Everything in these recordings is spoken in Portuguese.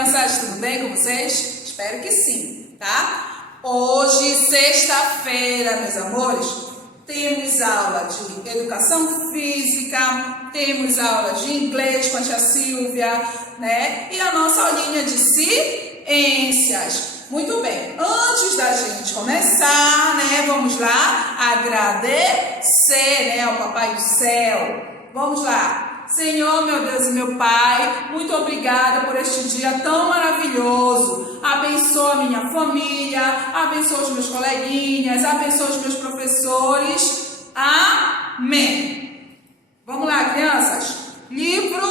crianças, tudo bem com vocês? Espero que sim, tá? Hoje, sexta-feira, meus amores, temos aula de educação física, temos aula de inglês com a tia Silvia, né? E a nossa aulinha de ciências. Muito bem, antes da gente começar, né? Vamos lá agradecer, né, ao Papai do Céu. Vamos lá. Senhor, meu Deus e meu Pai, muito obrigada por este dia tão maravilhoso. Abençoa a minha família, abençoa os meus coleguinhas, abençoa os meus professores. Amém. Vamos lá, crianças. Livro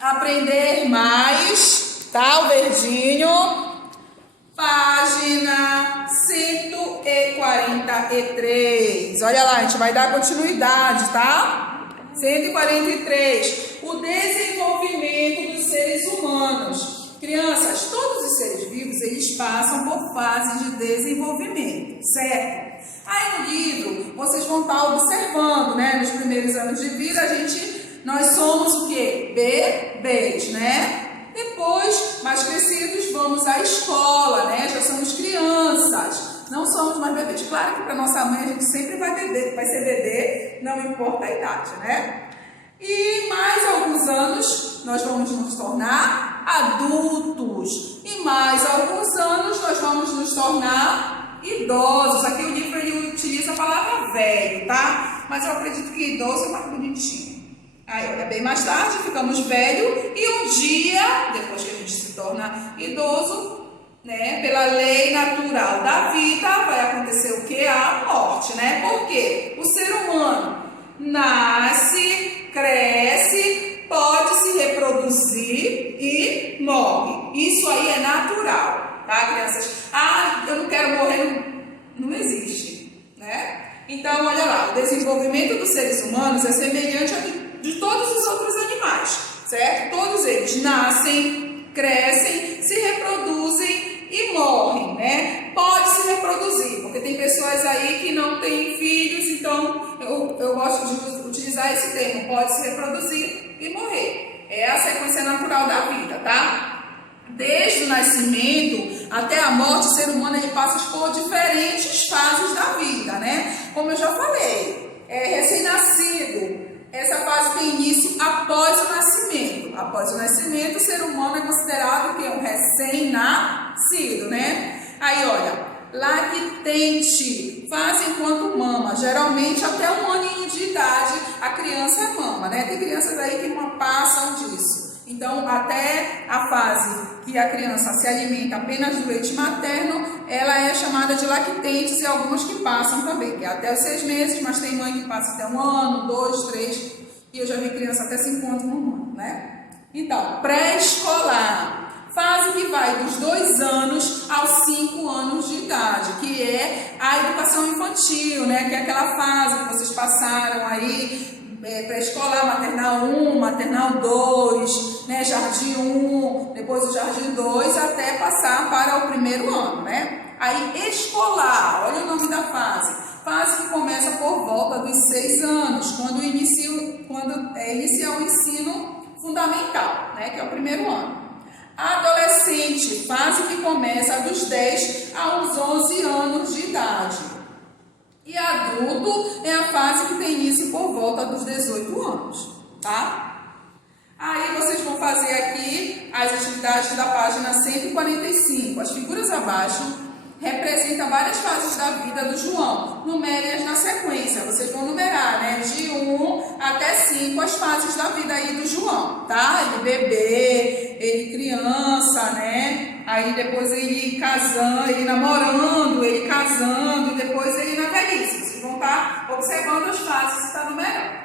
Aprender Mais, tá? O verdinho. Página 143. Olha lá, a gente vai dar continuidade, tá? 143. O desenvolvimento dos seres humanos. Crianças, todos os seres vivos, eles passam por fases de desenvolvimento, certo? Aí no livro, vocês vão estar observando, né? Nos primeiros anos de vida, nós somos o quê? Bebês, né? Depois, mais crescidos, vamos à escola, né? Já somos crianças. Não somos mais bebês. Claro que para nossa mãe a gente sempre vai ser bebê, não importa a idade, né? E mais alguns anos nós vamos nos tornar adultos. E mais alguns anos nós vamos nos tornar idosos. Aqui o livro ele utiliza a palavra velho, tá? Mas eu acredito que idoso é mais bonitinho. Aí, olha, bem mais tarde ficamos velhos e um dia, depois que a gente se torna idoso, né, pela lei natural da vida, vai acontecer o que? A morte, né? Por quê? O ser humano nasce, cresce, pode se reproduzir e morre. Isso aí é natural, tá, crianças? Ah, eu não quero morrer, não existe, né? Então, olha lá, o desenvolvimento dos seres humanos é semelhante a de todos os outros animais, certo? Todos eles nascem, crescem, se reproduzem e morrem, né? Pode se reproduzir, porque tem pessoas aí que não têm filhos, então eu gosto de utilizar esse termo, pode se reproduzir e morrer. É a sequência natural da vida, tá? Desde o nascimento até a morte, o ser humano ele passa por diferentes fases da vida, né? Como eu já falei, recém-nascido. Essa fase tem início após o nascimento. Após o nascimento, o ser humano é considerado que é um recém-nascido, né? Aí, olha, lactente, fase enquanto mama. Geralmente, até 1 aninho de idade, a criança mama, né? Tem crianças aí que não passam disso. Então, até a fase que a criança se alimenta apenas do leite materno, ela é chamada de lactentes e algumas que passam também, que é até os 6 meses, mas tem mãe que passa até 1 ano, 2, 3, e eu já vi criança até 5 anos no ano, né? Então, pré-escolar, fase que vai dos 2 anos aos 5 anos de idade, que é a educação infantil, né? Que é aquela fase que vocês passaram aí, pré-escolar, maternal 1, maternal 2, né, jardim 1, depois o jardim 2, até passar para o primeiro ano, né? Aí, escolar, olha o nome da fase. Fase que começa por volta dos 6 anos, quando inicia o ensino fundamental, né, que é o primeiro ano. Adolescente, fase que começa dos 10 aos 11 anos de idade. E adulto é a fase que tem início por volta dos 18 anos, tá? Aí vocês vão fazer aqui as atividades da página 145. As figuras abaixo representam várias fases da vida do João. Numere-as na sequência. Vocês vão numerar, né? De 1 até 5 as fases da vida aí do João, tá? Ele bebê, ele criança, né? Aí depois ele casando, ele namorando, ele casando, e depois ele na velhice. Vocês vão estar observando as fases que está numerando.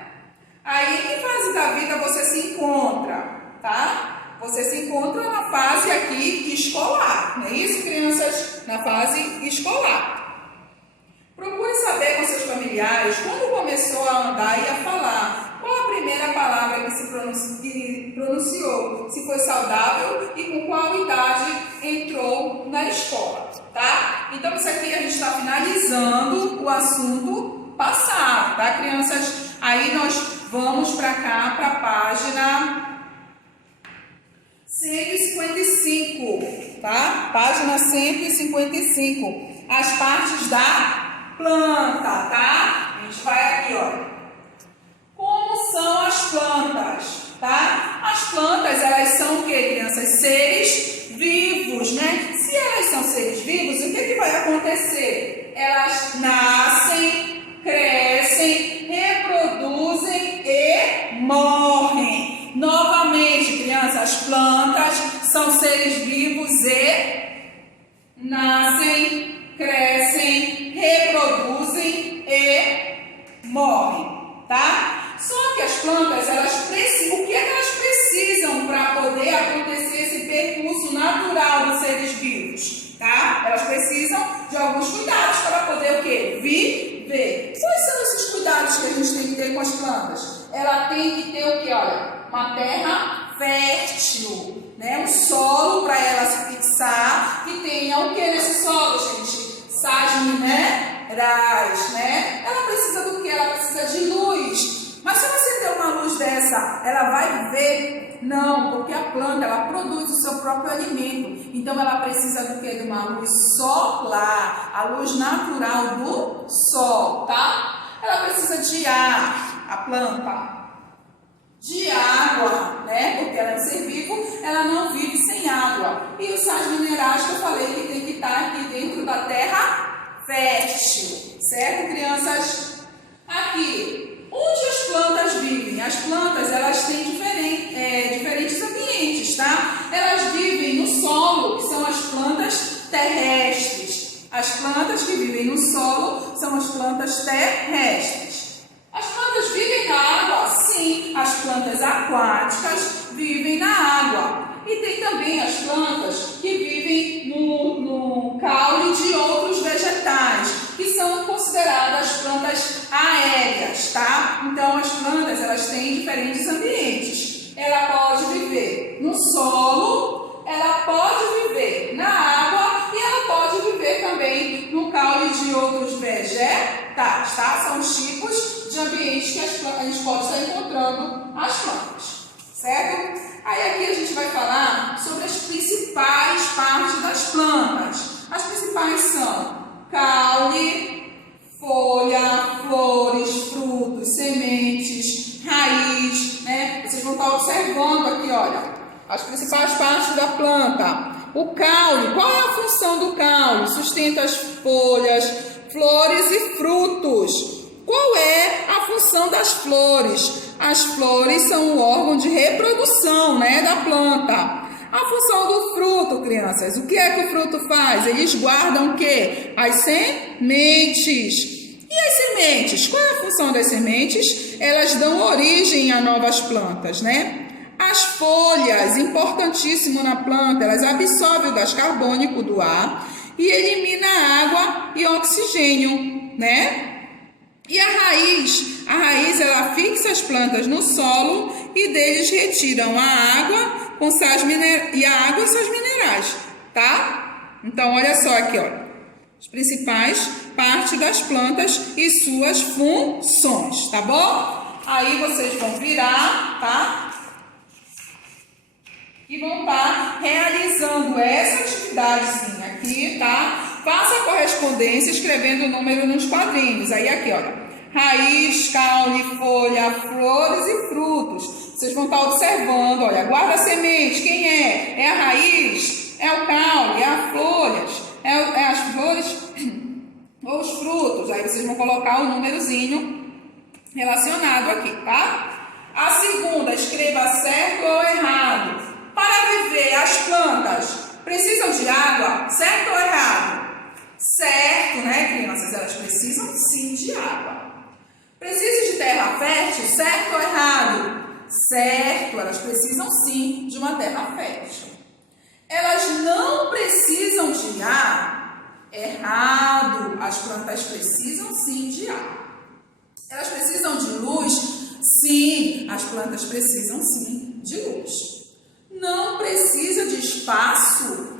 Aí, em que fase da vida você se encontra, tá? Você se encontra na fase aqui escolar, não é isso, crianças? Na fase escolar. Procure saber com seus familiares quando começou a andar e a falar. Qual a primeira palavra que pronunciou? Se foi saudável e com qual idade entrou na escola, tá? Então, isso aqui a gente está finalizando o assunto passado, tá, crianças? Aí nós vamos para cá, para a página 155, tá? Página 155. As partes da planta, tá? A gente vai aqui, ó. Como são as plantas, tá? As plantas, elas são o que, crianças? Seres vivos, né? Se elas são seres vivos, o que vai acontecer? Elas nascem, crescem, reproduzem e morrem. Novamente, crianças, as plantas são seres vivos e nascem, crescem, reproduzem e morrem, tá? Só que as plantas, elas precisam, o que é que elas precisam para poder acontecer esse percurso natural dos seres vivos, tá? Elas precisam de alguns cuidados para poder o quê? Viver. Quais são esses cuidados que a gente tem que ter com as plantas? Ela tem que ter o quê? Olha, uma terra fértil, né? Um solo para ela se fixar, que tenha o que nesse solo, gente? Sais minerais, né? Ela precisa do que? Ela precisa de luz. Mas se você der uma luz dessa, ela vai viver? Não, porque a planta, ela produz o seu próprio alimento. Então, ela precisa do que? De uma luz solar, a luz natural do sol, tá? Ela precisa de ar, a planta. De água, né? Porque ela é um ser vivo, ela não vive sem água. E os sais minerais que eu falei que tem que estar aqui dentro da terra fértil, certo, crianças? Aqui, onde as plantas vivem? As plantas, elas têm diferentes ambientes, tá? Elas vivem no solo, que são as plantas terrestres. As plantas que vivem no solo são as plantas terrestres. As plantas vivem na água? Sim, as plantas aquáticas vivem na água. E tem também as plantas que vivem no caule de outros vegetais, que são consideradas plantas aéreas, tá? Então, as plantas, elas têm diferentes ambientes. Ela pode viver no solo, ela pode viver na água e ela pode viver também no caule de outros vegetais, tá? São os tipos de ambientes que a gente pode estar encontrando as plantas, certo? Aí aqui a gente vai falar sobre as principais partes das plantas. As principais são caule, folha, flores, frutos, sementes, raiz, né? Vocês vão estar observando aqui, olha, as principais partes da planta. O caule, qual é a função do caule? Sustenta as folhas, flores e frutos. Qual é a função das flores? As flores são o órgão de reprodução, né, da planta. A função do fruto, crianças, o que é que o fruto faz? Eles guardam o quê? As sementes. E as sementes? Qual é a função das sementes? Elas dão origem a novas plantas, né? As folhas, importantíssimo na planta, elas absorvem o gás carbônico do ar e eliminam água e oxigênio, né? E a raiz ela fixa as plantas no solo e deles retiram a água com sais minerais, tá? Então, olha só aqui, ó, as principais partes das plantas e suas funções, tá bom? Aí vocês vão virar, tá? E vão estar realizando essa atividadezinha aqui, tá? Faça a correspondência escrevendo o número nos quadrinhos. Aí aqui, olha, raiz, caule, folha, flores e frutos. Vocês vão estar observando, olha, guarda semente, quem é? É a raiz, é o caule, é as folhas, é as flores ou os frutos. Aí vocês vão colocar o númerozinho relacionado aqui, tá? A segunda, escreva certo ou errado. Para viver, as plantas precisam de água, certo ou errado? Certo, né, crianças? Elas precisam sim de água. Precisam de terra fértil, certo ou errado? Certo, elas precisam sim de uma terra fértil. Elas não precisam de ar? Errado, as plantas precisam sim de ar. Elas precisam de luz? Sim, as plantas precisam sim de luz. Não precisa de espaço?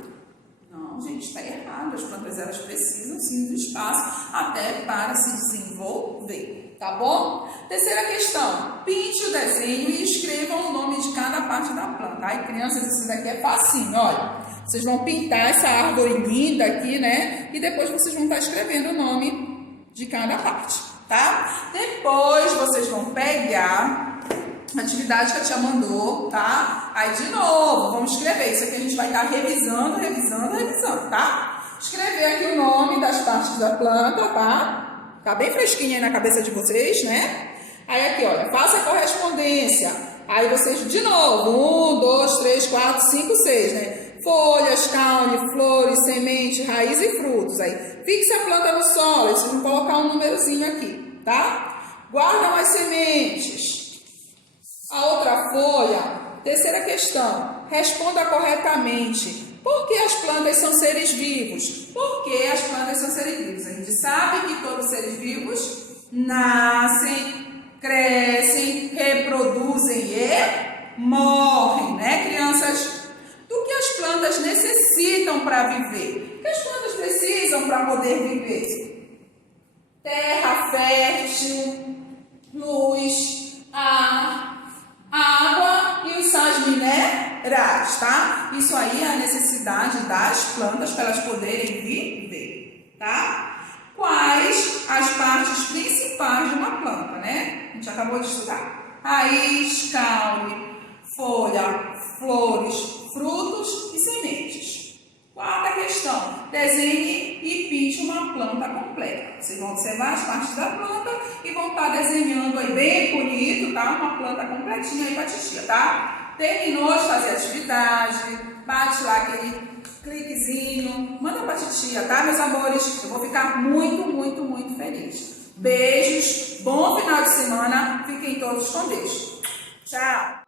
Não, gente, está errado. As plantas, elas precisam sim de espaço até para se desenvolver. tá bom? Terceira questão, pinte o desenho e escrevam o nome de cada parte da planta. Ai, crianças, isso daqui é facinho, olha. Vocês vão pintar essa árvore linda aqui, né? E depois vocês vão estar escrevendo o nome de cada parte, tá? Depois vocês vão pegar a atividade que a tia mandou, tá? Aí, de novo, vamos escrever. Isso aqui a gente vai estar revisando, tá? Escrever aqui o nome das partes da planta, tá? Tá bem fresquinha aí na cabeça de vocês, né? Aí aqui, olha, faça a correspondência. Aí vocês, de novo, 1, 2, 3, 4, 5, 6, né? Folhas, caule, flores, semente, raiz e frutos. Aí, fixe a planta no solo. Aí vocês vão colocar um númerozinho aqui, tá? Guardam as sementes. A outra folha, terceira questão. Responda corretamente. Por que as plantas são seres vivos? Por que as plantas são seres vivos? A gente sabe que todos os seres vivos nascem, crescem, reproduzem e morrem, né, crianças? Do que as plantas necessitam para viver? O que as plantas precisam para poder viver? Terra fértil, luz, ar, água e os sais minerais, tá? Isso aí é a necessidade das plantas para elas poderem viver, tá? Quais as partes principais de uma planta, né? A gente acabou de estudar. Raiz, caule, folha, flores, frutos e sementes. Quarta questão, desenhe e pinte uma planta completa. Vocês vão observar as partes da planta e vão estar desenhando aí bem bonito, tá? Uma planta completinha aí para a titia, tá? Terminou de fazer a atividade, bate lá aquele cliquezinho, manda para a titia, tá, meus amores? Eu vou ficar muito feliz. Beijos, bom final de semana, fiquem todos com Deus. Tchau!